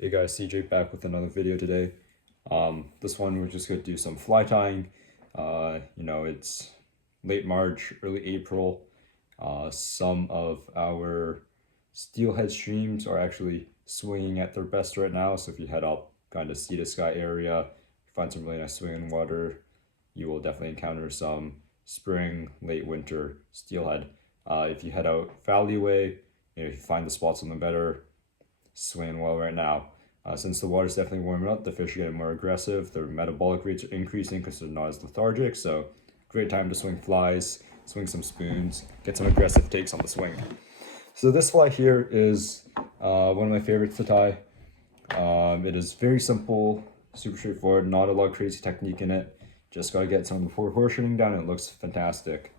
Hey guys, CJ back with another video today. This one we're just gonna do some fly tying. It's late March, early April. Some of our steelhead streams are actually swinging at their best right now. So if you head up kind of Sea to Sky area, find some really nice swinging water, you will definitely encounter some spring, late winter steelhead. If you head out Valley Way, if you find the spots on the better, swinging well right now. Since the water's definitely warming up, the fish are getting more aggressive. Their metabolic rates are increasing because they're not as lethargic. So, great time to swing flies, swing some spoons, get some aggressive takes on the swing. So this fly here is one of my favorites to tie. It is very simple, super straightforward, not a lot of crazy technique in it. Just gotta get some proportioning down and it looks fantastic.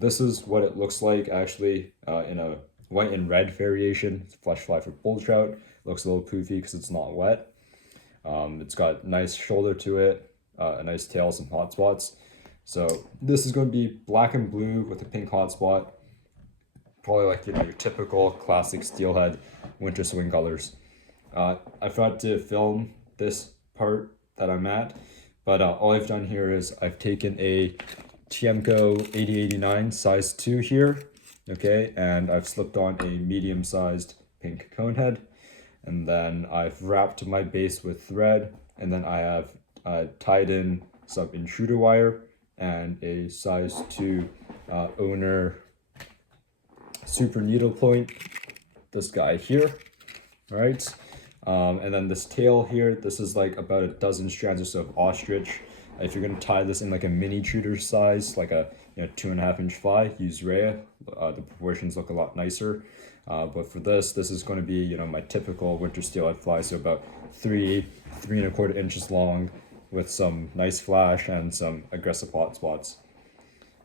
This is what it looks like actually in a white and red variation. It's a flesh fly for bull trout. Looks a little poofy because it's not wet. It's got nice shoulder to it, a nice tail, some hot spots. So this is going to be black and blue with a pink hot spot. Probably like your typical classic steelhead winter swing colors. I forgot to film this part that I'm at, but all I've done here is I've taken a Tiemco 8089 size 2 here, okay, and I've slipped on a medium-sized pink cone head, and then I've wrapped my base with thread, and then I have tied in some intruder wire and a size 2 owner super needle point, this guy here, all right? And then this tail here, this is like about a dozen strands or so of ostrich. If you're gonna tie this in like a mini intruder size, like a 2.5-inch fly, use Rhea. The proportions look a lot nicer. But for this is going to be my typical winter steelhead fly, so about 3.25 inches long, with some nice flash and some aggressive hot spots.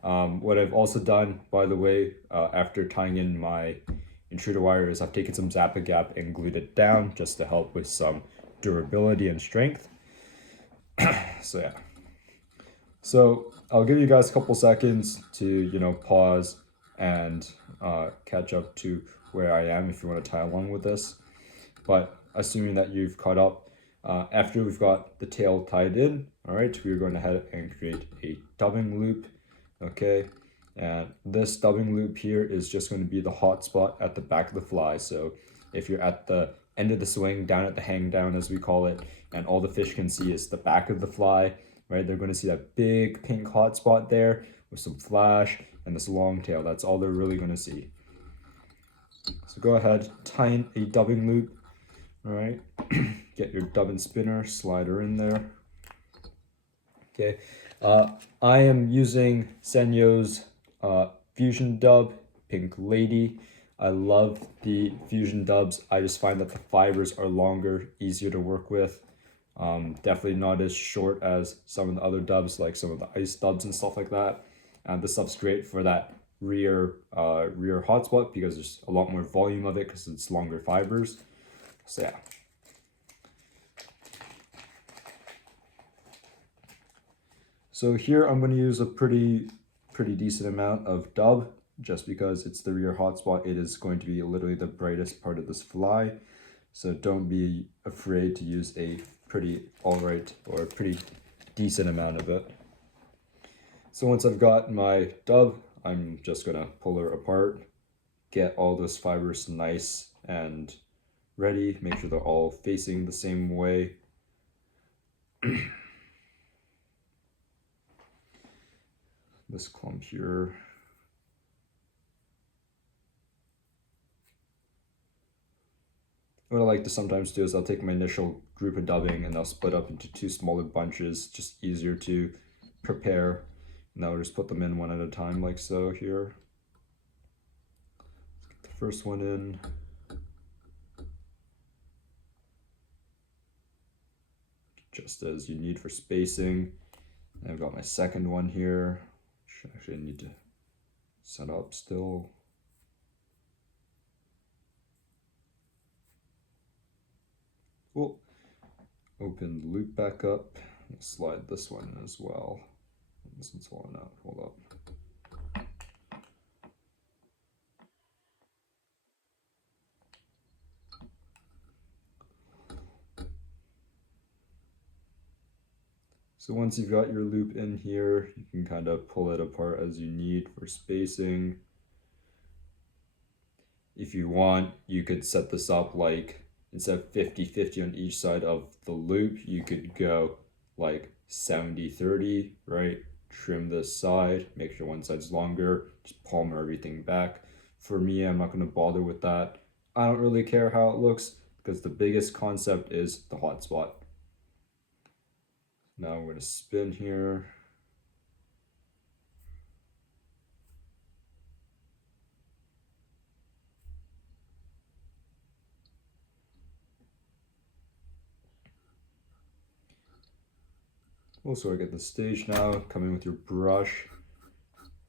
What I've also done, by the way, after tying in my intruder wire, is I've taken some Zap-A-Gap and glued it down just to help with some durability and strength. So yeah. So I'll give you guys a couple seconds to pause and catch up to where I am if you want to tie along with this. But assuming that you've caught up, after we've got the tail tied in, all right, we're going to head and create a dubbing loop, okay? And this dubbing loop here is just going to be the hot spot at the back of the fly. So if you're at the end of the swing, down at the hang down as we call it, and all the fish can see is the back of the fly, right? They're going to see that big pink hot spot there with some flash and this long tail. That's all they're really going to see. So go ahead, tie in a dubbing loop, all right? Get your dubbing spinner, slide her in there. Okay, I am using Senyo's Fusion Dub, Pink Lady. I love the Fusion Dubs. I just find that the fibers are longer, easier to work with. Definitely not as short as some of the other dubs, like some of the ice dubs and stuff like that. And this stuff's great for that rear hotspot because there's a lot more volume of it because it's longer fibers. So yeah. So here I'm going to use a pretty decent amount of dub just because it's the rear hotspot. It is going to be literally the brightest part of this fly. So don't be afraid to use a pretty alright or a pretty decent amount of it. So once I've got my dub, I'm just gonna pull her apart, get all those fibers nice and ready, make sure they're all facing the same way. This clump here. What I like to sometimes do is I'll take my initial group of dubbing and I'll split up into 2 smaller bunches, just easier to prepare. And I'll just put them in one at a time like so here. Let's get the first one in. Just as you need for spacing. And I've got my second one here, which actually I need to set up still. Cool. Open the loop back up. I'll slide this one in as well. This one's falling out. Hold up. So once you've got your loop in here, you can kind of pull it apart as you need for spacing. If you want, you could set this up like instead of 50-50 on each side of the loop, you could go like 70-30, right? Trim this side, make sure one side's longer, just palmer everything back. For me, I'm not going to bother with that. I don't really care how it looks because the biggest concept is the hotspot. Now I'm going to spin here. Also, I get the stage now. Come in with your brush.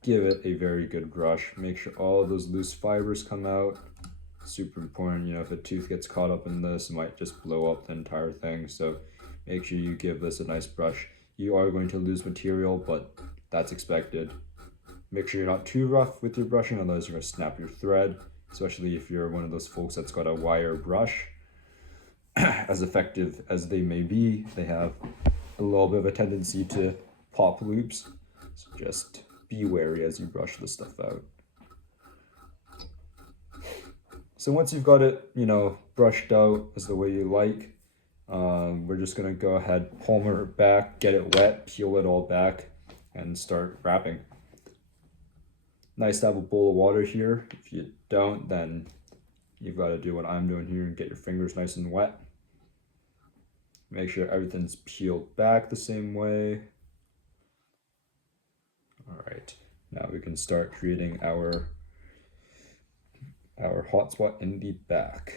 Give it a very good brush. Make sure all those loose fibers come out. Super important. You know, if a tooth gets caught up in this, it might just blow up the entire thing. So make sure you give this a nice brush. You are going to lose material, but that's expected. Make sure you're not too rough with your brushing, otherwise you're going to snap your thread, especially if you're one of those folks that's got a wire brush. As effective as they may be, they have a little bit of a tendency to pop loops. So just be wary as you brush this stuff out. So once you've got it, you know, brushed out as the way you like, we're just gonna go ahead, palmer it back, get it wet, peel it all back, and start wrapping. Nice to have a bowl of water here. If you don't, then you've got to do what I'm doing here and get your fingers nice and wet. Make sure everything's peeled back the same way. All right, now we can start creating our hotspot in the back.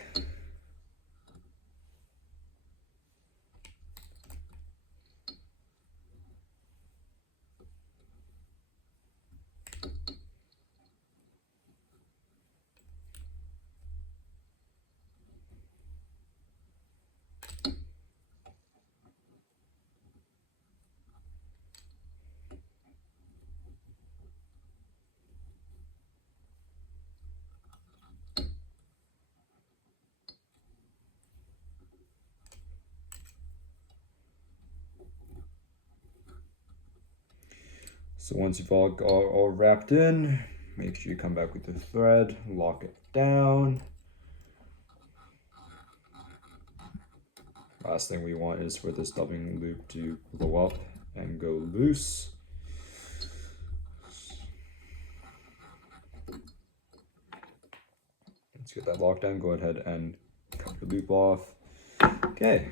So once you've all wrapped in, make sure you come back with the thread, lock it down. Last thing we want is for this dubbing loop to blow up and go loose. Once you get that locked down, go ahead and cut your loop off. Okay,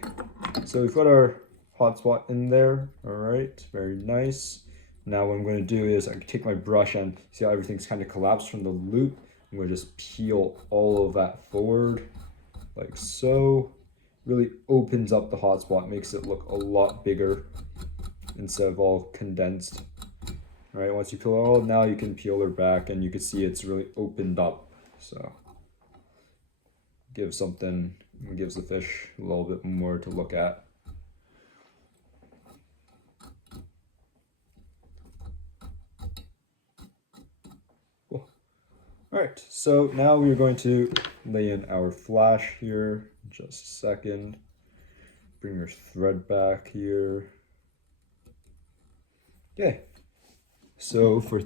so we've got our hotspot in there. All right, very nice. Now what I'm going to do is I can take my brush and see how everything's kind of collapsed from the loop. I'm going to just peel all of that forward like so. Really opens up the hotspot, makes it look a lot bigger instead of all condensed. All right, once you peel it all, now you can peel her back and you can see it's really opened up. So gives the fish a little bit more to look at. Cool. All right, so now we're going to lay in our flash here. Just a second. Bring your thread back here. Okay. So for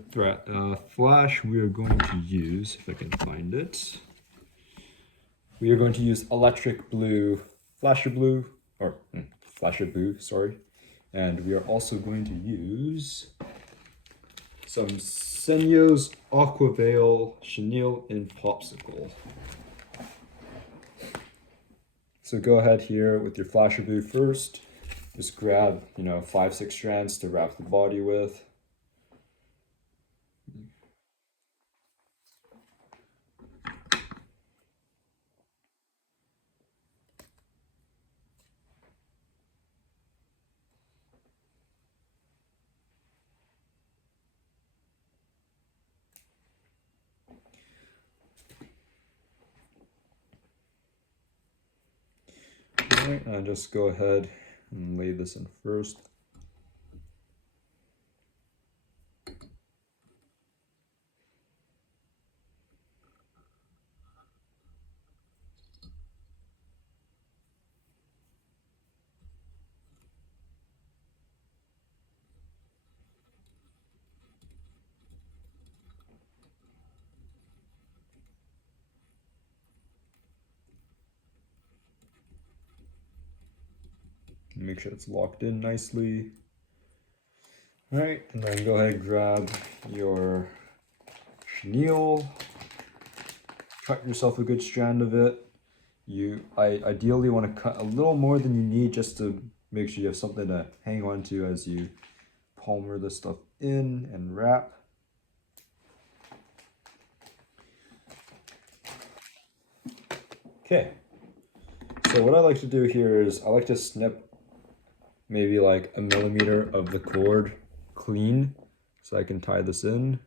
flash, we are going to use, if I can find it, we are going to use electric blue, flasher blue, sorry. And we are also going to use some Senyo's Aquaveil Chenille in Popsicle. So go ahead here with your flasher blue first. Just grab, 5-6 strands to wrap the body with. All right, and just go ahead and lay this in first. Make sure it's locked in nicely. All right, and then go ahead and grab your chenille. Cut yourself a good strand of it. I ideally want to cut a little more than you need just to make sure you have something to hang on to as you palmer this stuff in and wrap. Okay, so what I like to do here is I like to snip maybe like a millimeter of the cord clean so I can tie this in.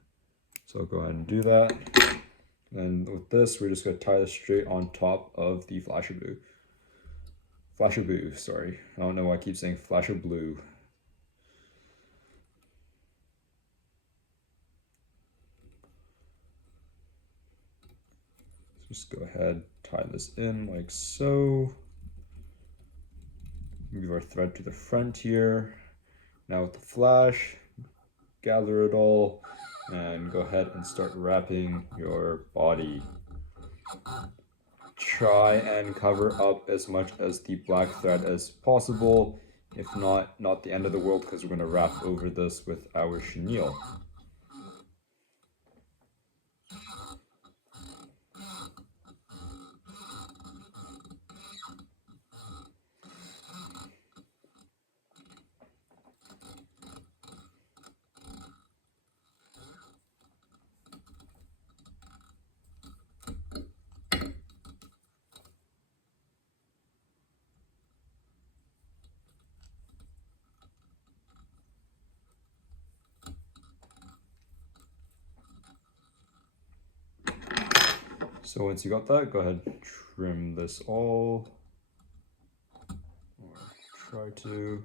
So I'll go ahead and do that. And with this, we're just going to tie this straight on top of the Flashaboo. Flashaboo, sorry. I don't know why I keep saying Flashaboo. Just go ahead, tie this in like so. Move our thread to the front here. Now with the flash, gather it all and go ahead and start wrapping your body. Try and cover up as much as the black thread as possible. If not, not the end of the world because we're going to wrap over this with our chenille. So once you got that, go ahead and trim this all, or try to.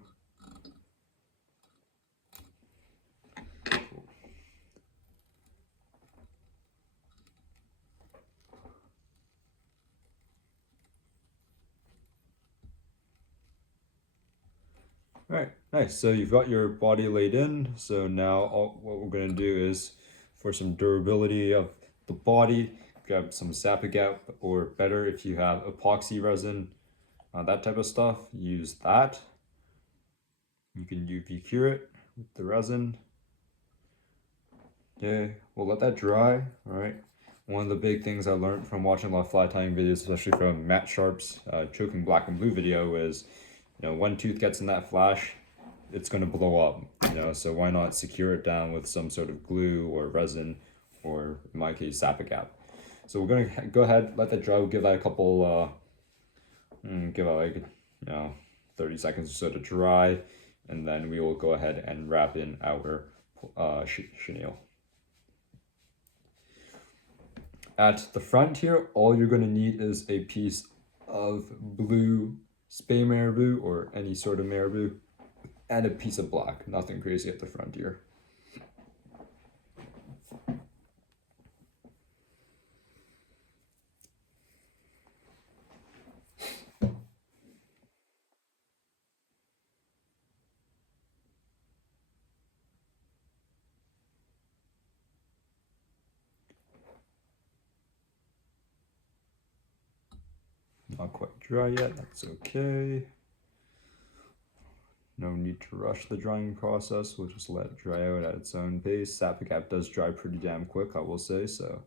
Cool. All right, nice. So you've got your body laid in. So now what we're going to do is, for some durability of the body, grab some Zap-A-Gap, or better if you have epoxy resin, that type of stuff, use that. You can UV cure it with the resin. Okay, we'll let that dry. All right. One of the big things I learned from watching a lot of fly tying videos, especially from Matt Sharp's Choking Black and Blue video, is, one tooth gets in that flash, it's going to blow up, so why not secure it down with some sort of glue or resin, or in my case, Zap-A-Gap. So we're going to go ahead, let that dry. We'll give that a couple, give it like, 30 seconds or so to dry, and then we will go ahead and wrap in our chenille. At the front here, all you're going to need is a piece of blue spay marabou or any sort of marabou, and a piece of black. Nothing crazy at the front here. Not quite dry yet, that's okay. No need to rush the drying process. We'll just let it dry out at its own pace. Zap-A-Gap does dry pretty damn quick, I will say, so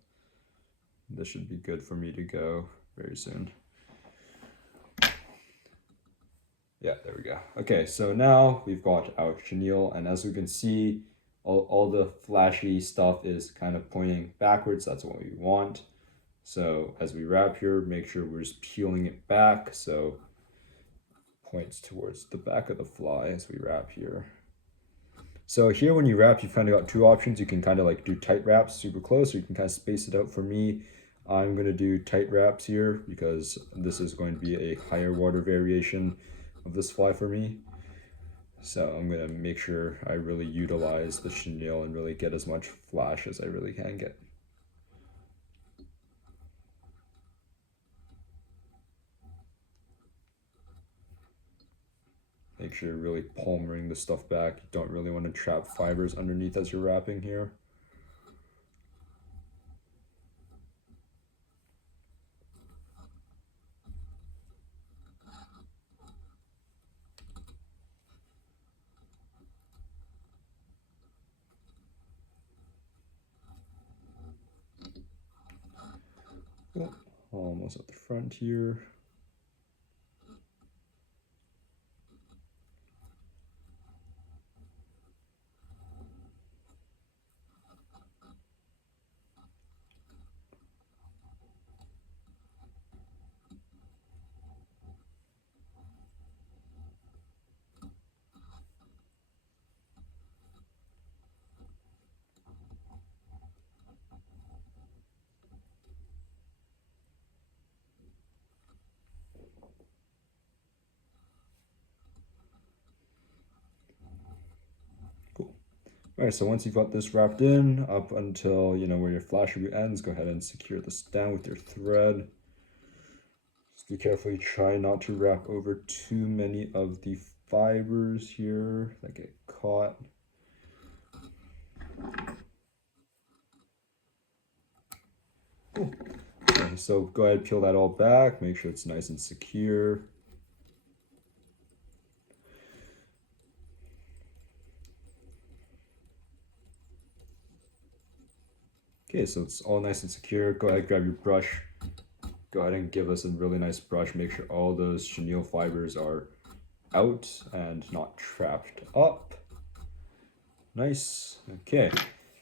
this should be good for me to go very soon. Yeah, there we go. Okay, so now we've got our chenille, and as we can see, all the flashy stuff is kind of pointing backwards. That's what we want. So as we wrap here, make sure we're just peeling it back so points towards the back of the fly as we wrap here. So here when you wrap, you've kind of got two options. You can kind of like do tight wraps super close, or you can kind of space it out. For me, I'm going to do tight wraps here because this is going to be a higher water variation of this fly for me. So I'm going to make sure I really utilize the chenille and really get as much flash as I really can get. Make sure you're really palmering the stuff back. You don't really want to trap fibers underneath as you're wrapping here. Oh, almost at the front here. Cool. All right, so once you've got this wrapped in up until, you know, where your flash review ends, go ahead and secure this down with your thread. Just be careful, you try not to wrap over too many of the fibers here that get caught. Cool. Okay, so go ahead, peel that all back, make sure it's nice and secure. Okay, so it's all nice and secure. Go ahead, grab your brush. Go ahead and give us a really nice brush. Make sure all those chenille fibers are out and not trapped up. Nice. Okay,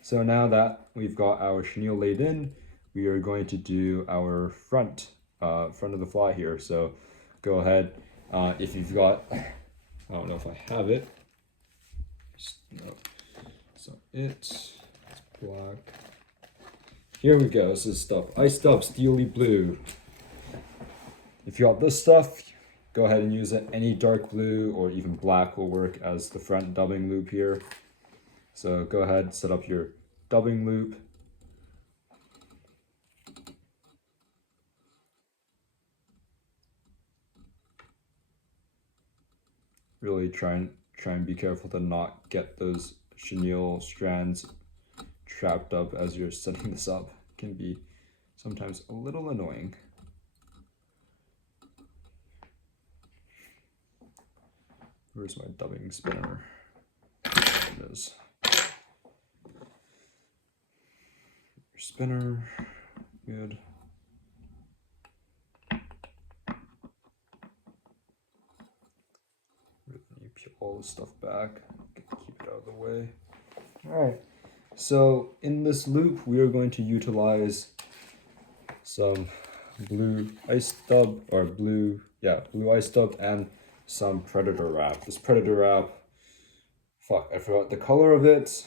so now that we've got our chenille laid in, we are going to do our front of the fly here. So go ahead, if you've got, I don't know if I have it. No. So it's black. Here we go. This is stuff iced up steely blue. If you got this stuff, go ahead and use it. Any dark blue or even black will work as the front dubbing loop here. So go ahead, set up your dubbing loop. Really try and be careful to not get those chenille strands trapped up as you're setting this up. It can be sometimes a little annoying. Where's my dubbing spinner? There it is. Your spinner, good. You peel all this stuff back, keep it out of the way. All right, so in this loop, we are going to utilize some blue ice dub, or blue ice dub, and some predator wrap. This predator wrap, fuck, I forgot the color of it,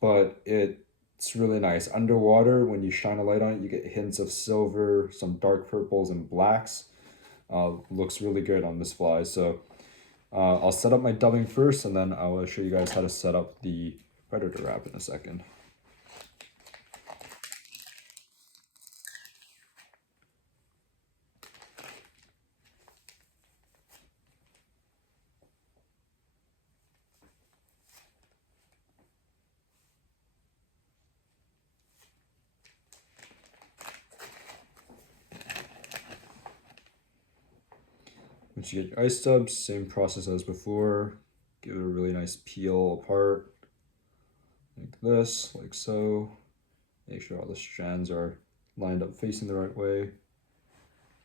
but it's really nice. Underwater, when you shine a light on it, you get hints of silver, some dark purples and blacks. Looks really good on this fly. So I'll set up my dubbing first, and then I will show you guys how to set up the predator wrap in a second. Once you get your ice stubs, same process as before. Give it a really nice peel apart, like this, like so. Make sure all the strands are lined up facing the right way.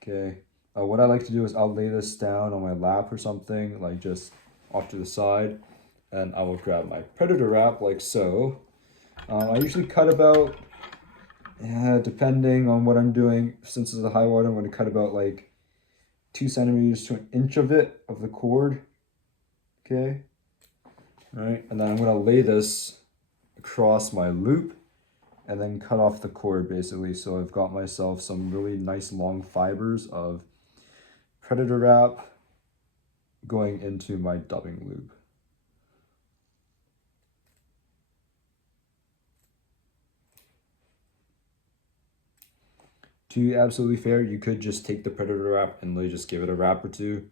Okay. What I like to do is I'll lay this down on my lap or something, like just off to the side, and I will grab my predator wrap like so. I usually cut about, depending on what I'm doing, since it's a high water, I'm going to cut about like 2 centimeters to an inch of it, of the cord. Okay. All right, and then I'm going to lay this across my loop and then cut off the cord basically. So I've got myself some really nice long fibers of predator wrap going into my dubbing loop. To be absolutely fair, you could just take the predator wrap and literally just give it a wrap or two.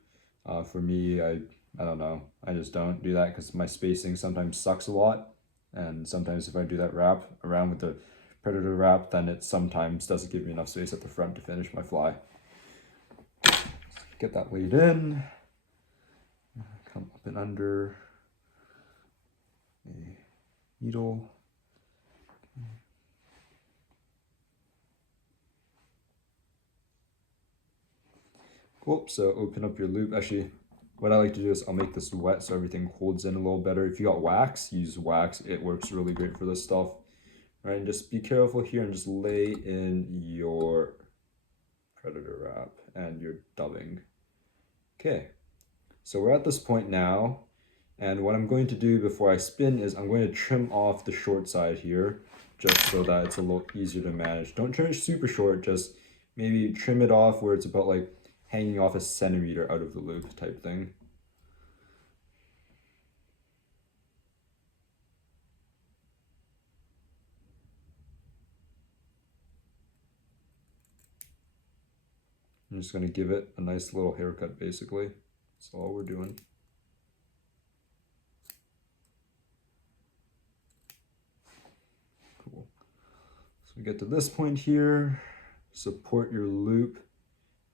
For me, I don't know. I just don't do that because my spacing sometimes sucks a lot. And sometimes if I do that wrap around with the predator wrap, then it sometimes doesn't give me enough space at the front to finish my fly. Get that laid in. Come up and under a needle. Cool, so open up your loop. Actually, what I like to do is I'll make this wet so everything holds in a little better. If you got wax, use wax. It works really great for this stuff. All right, and just be careful here and just lay in your predator wrap and your dubbing. Okay, so we're at this point now, and what I'm going to do before I spin is I'm going to trim off the short side here, just so that it's a little easier to manage. Don't trim it super short, just maybe trim it off where it's about like hanging off a centimeter out of the loop type thing. I'm just going to give it a nice little haircut basically. That's all we're doing. Cool. So we get to this point here, support your loop,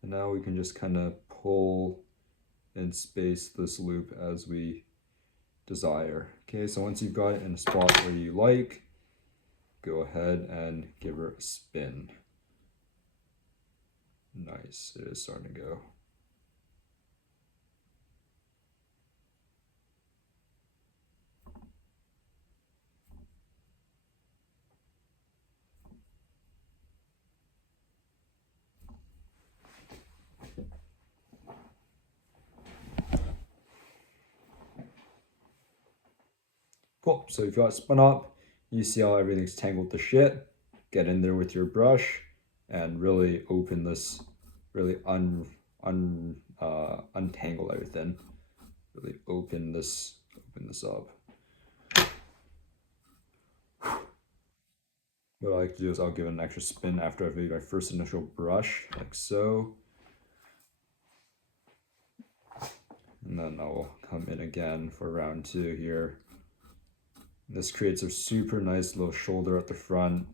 and now we can just kind of pull and space this loop as we desire. Okay, so once you've got it in a spot where you like, go ahead and give her a spin. Nice, it is starting to go. Cool, so you've got it spun up, you see how everything's tangled to shit. Get in there with your brush and really open this, really untangle everything. Really open this up. What I like to do is I'll give it an extra spin after I've made my first initial brush, like so. And then I'll come in again for round 2 here. This creates a super nice little shoulder at the front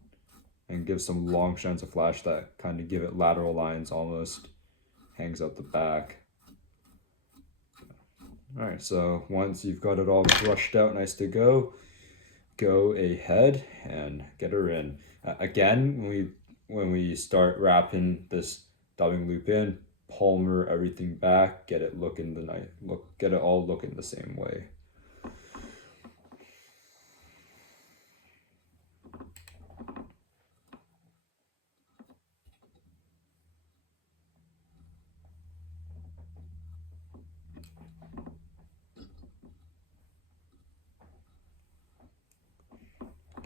and gives some long strands of flash that kind of give it lateral lines almost. Hangs out the back. Alright, so once you've got it all brushed out, nice to go ahead and get her in. Again, when we start wrapping this dubbing loop in, palmer everything back, get it get it all looking the same way.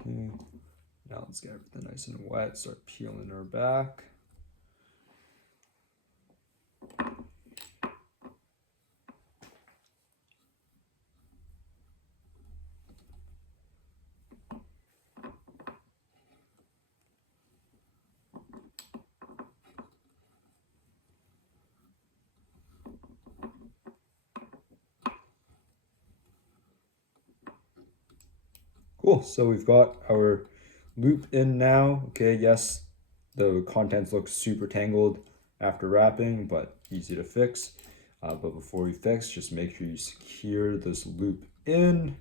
Okay, now let's get everything nice and wet, start peeling her back. Cool, so we've got our loop in now. Okay, yes, the contents look super tangled after wrapping, but easy to fix. But before we fix, just make sure you secure this loop in.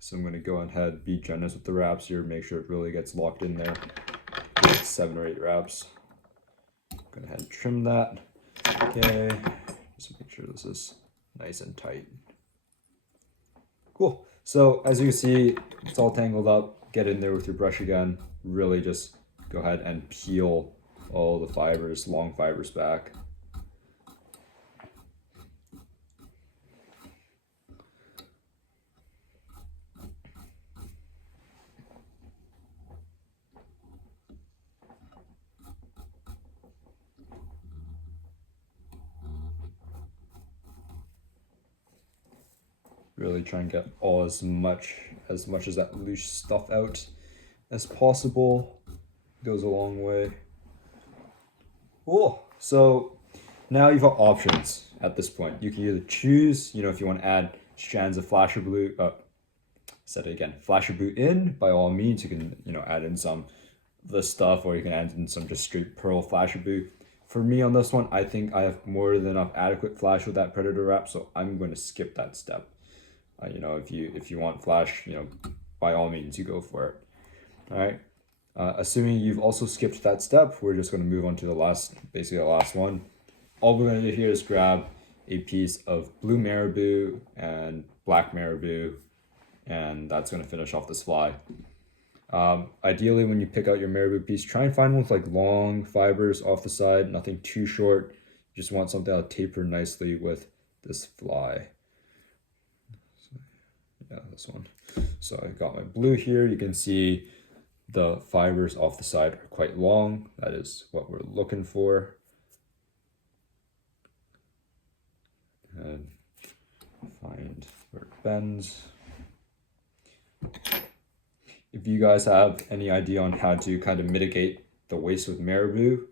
So I'm going to go ahead, be generous with the wraps here, make sure it really gets locked in there. 7 or 8 wraps. Go ahead and trim that. Okay, just make sure this is nice and tight. Cool. So as you can see, it's all tangled up. Get in there with your brush again. Really just go ahead and peel all the fibers, long fibers back. Really try and get all as much as that loose stuff out as possible. Goes a long way. Cool. So now you've got options at this point. You can either choose, if you want to add strands of flasher blue, flasher blue in, by all means, you can, add in some of this stuff, or you can add in some just straight pearl flasher blue. For me on this one, I think I have more than enough adequate flash with that predator wrap, so I'm going to skip that step. If you want flash, by all means, you go for it. All right. Assuming you've also skipped that step, we're just going to move on to the last one. all we're gonna do here is grab a piece of blue marabou and black marabou, and that's gonna finish off this fly. Ideally, when you pick out your marabou piece, try and find one with like long fibers off the side, nothing too short. You just want something that'll taper nicely with this fly. So, yeah, this one. So I got my blue here. You can see the fibers off the side are quite long. That is what we're looking for. And find where it bends. If you guys have any idea on how to kind of mitigate the waste with marabou,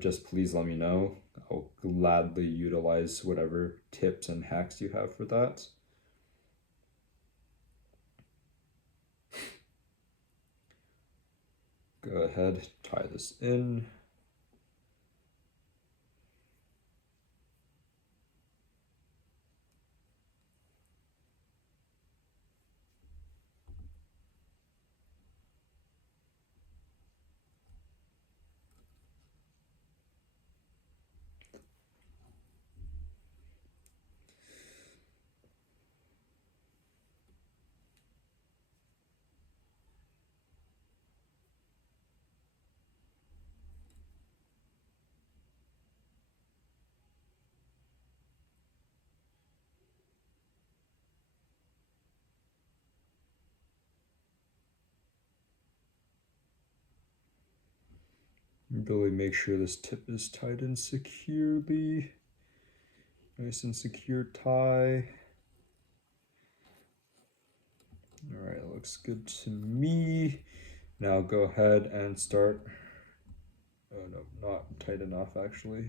just please let me know. I'll gladly utilize whatever tips and hacks you have for that. Go ahead, tie this in. Really make sure this tip is tied in securely. Nice and secure tie. All right, looks good to me. Now go ahead and start. Oh no, not tight enough actually.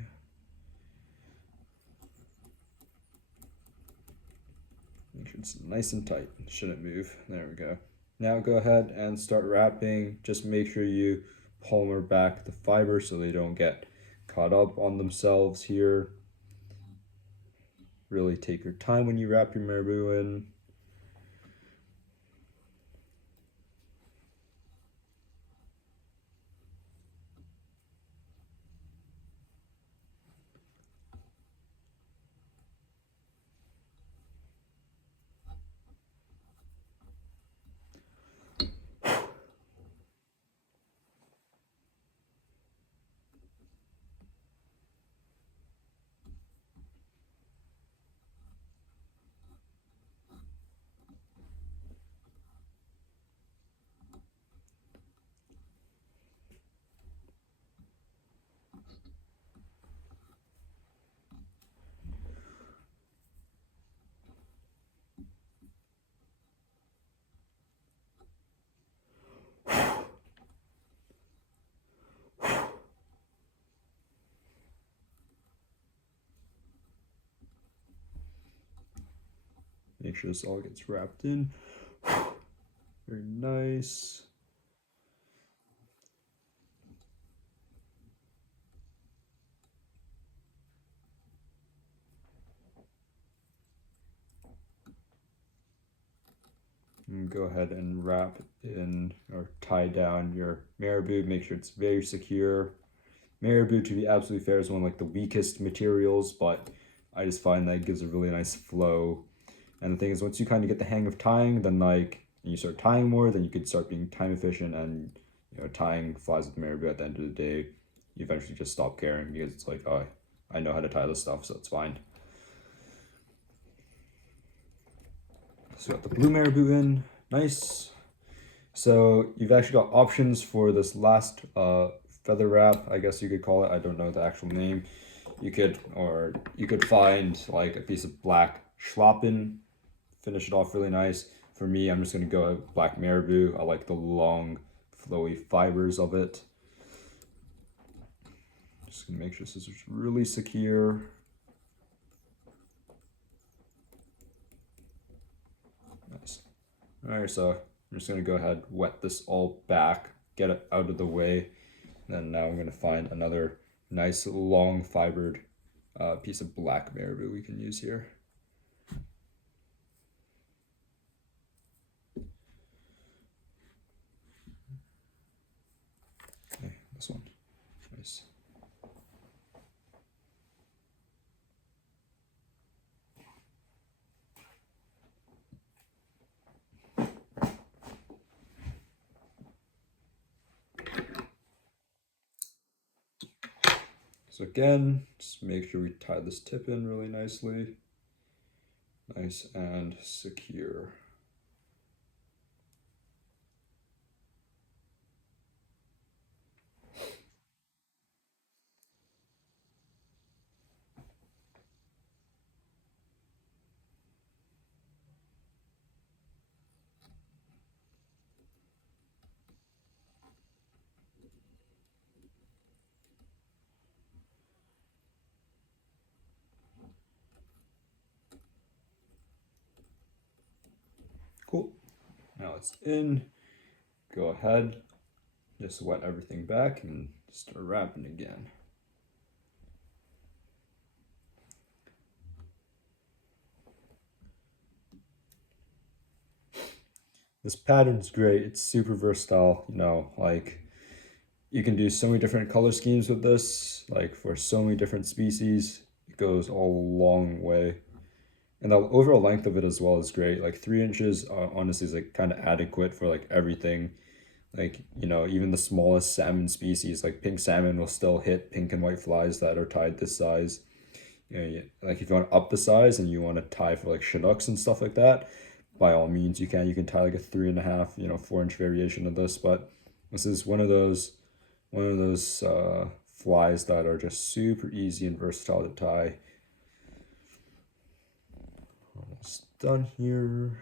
Make sure it's nice and tight. Shouldn't move. There we go. Now go ahead and start wrapping. Just make sure you polymer back the fiber so they don't get caught up on themselves here. Really take your time when you wrap your marabou in. Make sure this all gets wrapped in. Very nice. And go ahead and wrap in or tie down your marabou. Make sure it's very secure. Marabou, to be absolutely fair, is one of like the weakest materials, but I just find that it gives a really nice flow. And the thing is, once you kind of get the hang of tying, then you start tying more, then you could start being time efficient, and tying flies with marabou at the end of the day, you eventually just stop caring because it's like, oh, I know how to tie this stuff, so it's fine. So got the blue marabou in, nice. So you've actually got options for this last feather wrap, I guess you could call it. I don't know the actual name. You could find like a piece of black schlappen, finish it off really nice. For me, I'm just gonna go with black marabou. I like the long, flowy fibers of it. Just gonna make sure this is really secure. Nice. All right, so I'm just gonna go ahead, wet this all back, get it out of the way. And now I'm gonna find another nice long fibered piece of black marabou we can use here. Okay, this one, nice. So again, just make sure we tie this tip in really nicely. Nice and secure. Cool. Now it's in. Go ahead, just wet everything back and start wrapping again. This pattern's great. It's super versatile, you know, like you can do so many different color schemes with this, like for so many different species. It goes a long way. And the overall length of it as well is great. Like 3 inches, honestly, is like kind of adequate for like everything. Like, you know, even the smallest salmon species, like pink salmon, will still hit pink and white flies that are tied this size. You know, like if you want to up the size and you want to tie for like Chinooks and stuff like that, by all means you can. You can tie like a 3.5, 4 inch variation of this. But this is one of those flies that are just super easy and versatile to tie. Almost done here.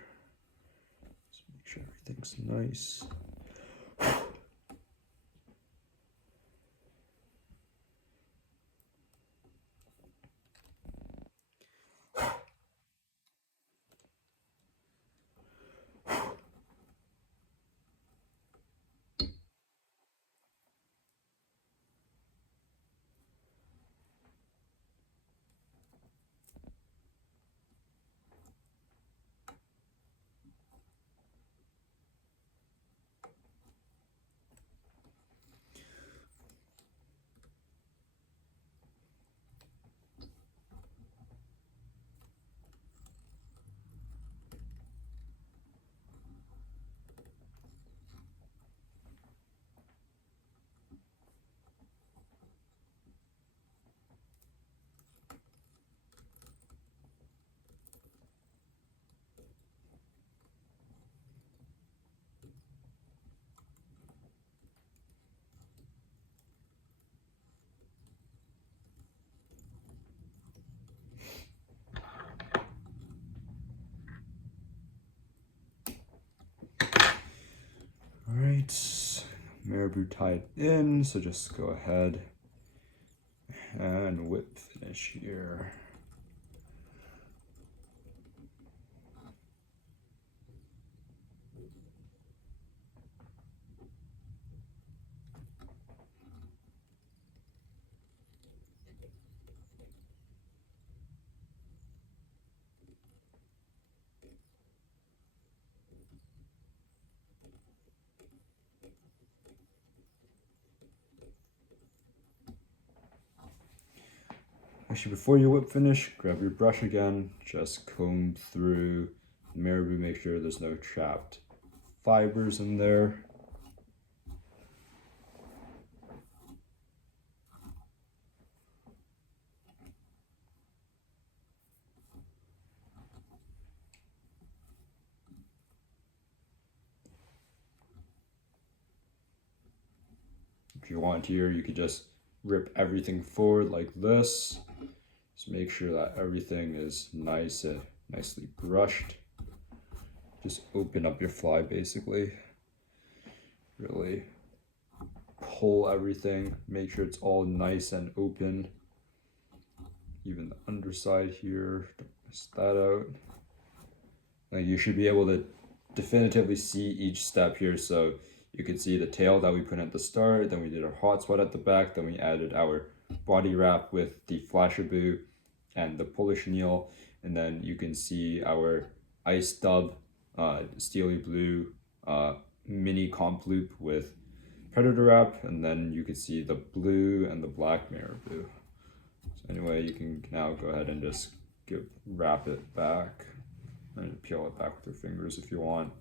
Just make sure everything's nice. All right, marabou tied in, so just go ahead and whip finish here. Actually, before you whip finish, grab your brush again, just comb through the marabou, make sure there's no trapped fibers in there. If you want here, you could just rip everything forward like this. Just make sure that everything is nice and nicely brushed. Just open up your fly basically. Really pull everything, make sure it's all nice and open. Even the underside here, don't miss that out. Now you should be able to definitively see each step here. So you can see the tail that we put at the start, then we did our hot spot at the back, then we added our body wrap with the flashabou and the Polish Neil, and then you can see our ice dub, steely blue mini comp loop with predator wrap, and then you can see the blue and the black marabou. So anyway, you can now go ahead and just wrap it back and peel it back with your fingers if you want.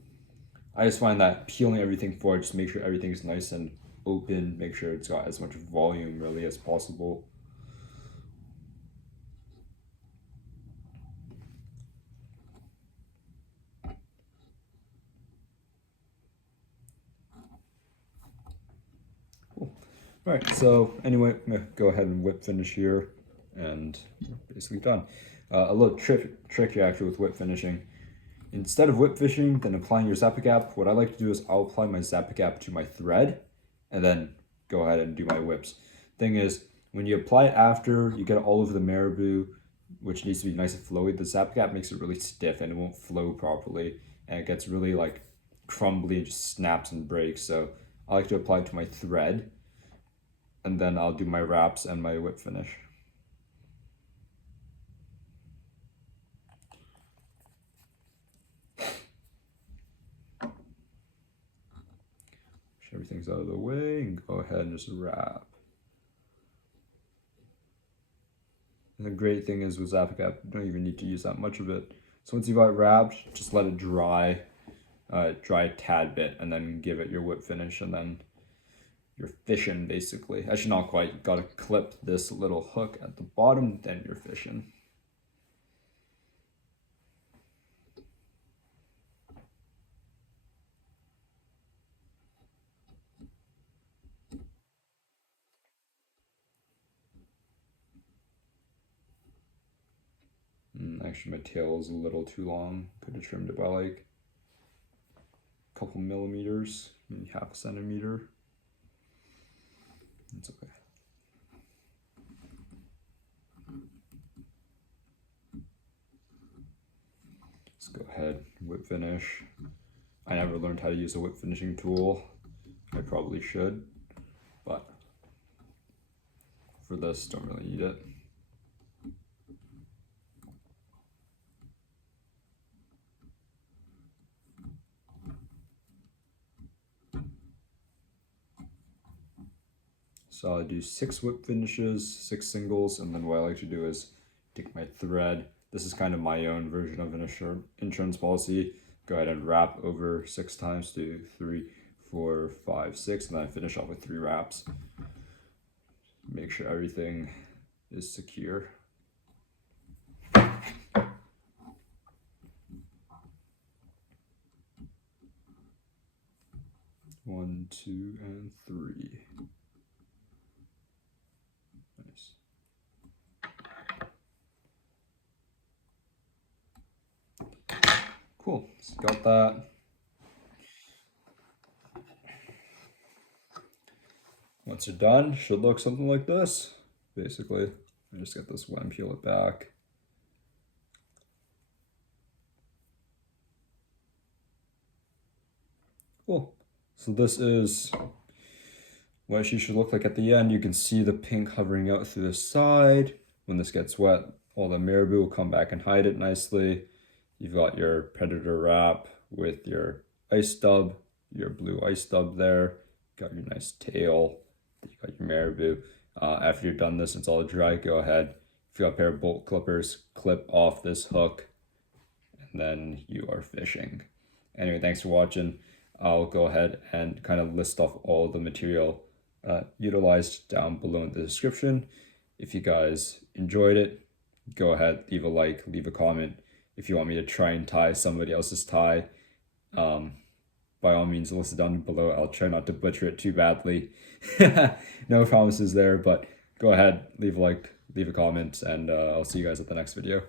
I just find that peeling everything forward, just make sure everything's nice and open, make sure it's got as much volume really as possible. Alright, so anyway, I'm gonna go ahead and whip finish here, and basically done. A little trick here actually with whip finishing. Instead of whip finishing, then applying your Zappa Gap, what I like to do is I'll apply my Zappa Gap to my thread, and then go ahead and do my whips. Thing is, when you apply it after, you get it all over the marabou, which needs to be nice and flowy. The Zappa Gap makes it really stiff and it won't flow properly, and it gets really like crumbly and just snaps and breaks. So I like to apply it to my thread, and then I'll do my wraps and my whip finish. Everything's out of the way and go ahead and just wrap. And the great thing is with Zappa Gap, you don't even need to use that much of it. So once you've got it wrapped, just let it dry, dry a tad bit, and then give it your whip finish, and then you're fishing basically. Actually, not quite. You gotta clip this little hook at the bottom, then you're fishing. Actually, my tail is a little too long. Could have trimmed it by like a couple millimeters, maybe half a centimeter. It's okay. Let's go ahead, whip finish. I never learned how to use a whip finishing tool. I probably should, but for this, don't really need it. So I do 6 whip finishes, 6 singles, and then what I like to do is take my thread. This is kind of my own version of an insurance policy. Go ahead and wrap over 6 times, do 3, 4, 5, 6, and then I finish off with 3 wraps. Make sure everything is secure. 1, 2, and 3. Nice. Cool, so got that. Once you're done, should look something like this. Basically, I just get this one, peel it back. Cool. So this is what she should look like at the end. You can see the pink hovering out through the side. When this gets wet, all the marabou will come back and hide it nicely. You've got your predator wrap with your ice stub, your blue ice stub there. Got your nice tail. You got your marabou. After you're done this, it's all dry. Go ahead. If you got a pair of bolt clippers, clip off this hook, and then you are fishing. Anyway, thanks for watching. I'll go ahead and kind of list off all the material utilized down below in the description. If you guys enjoyed it, go ahead, leave a like, leave a comment. If you want me to try and tie somebody else's tie, by all means, list it down below. I'll try not to butcher it too badly. No promises there, but go ahead, leave a like, leave a comment, and I'll see you guys at the next video.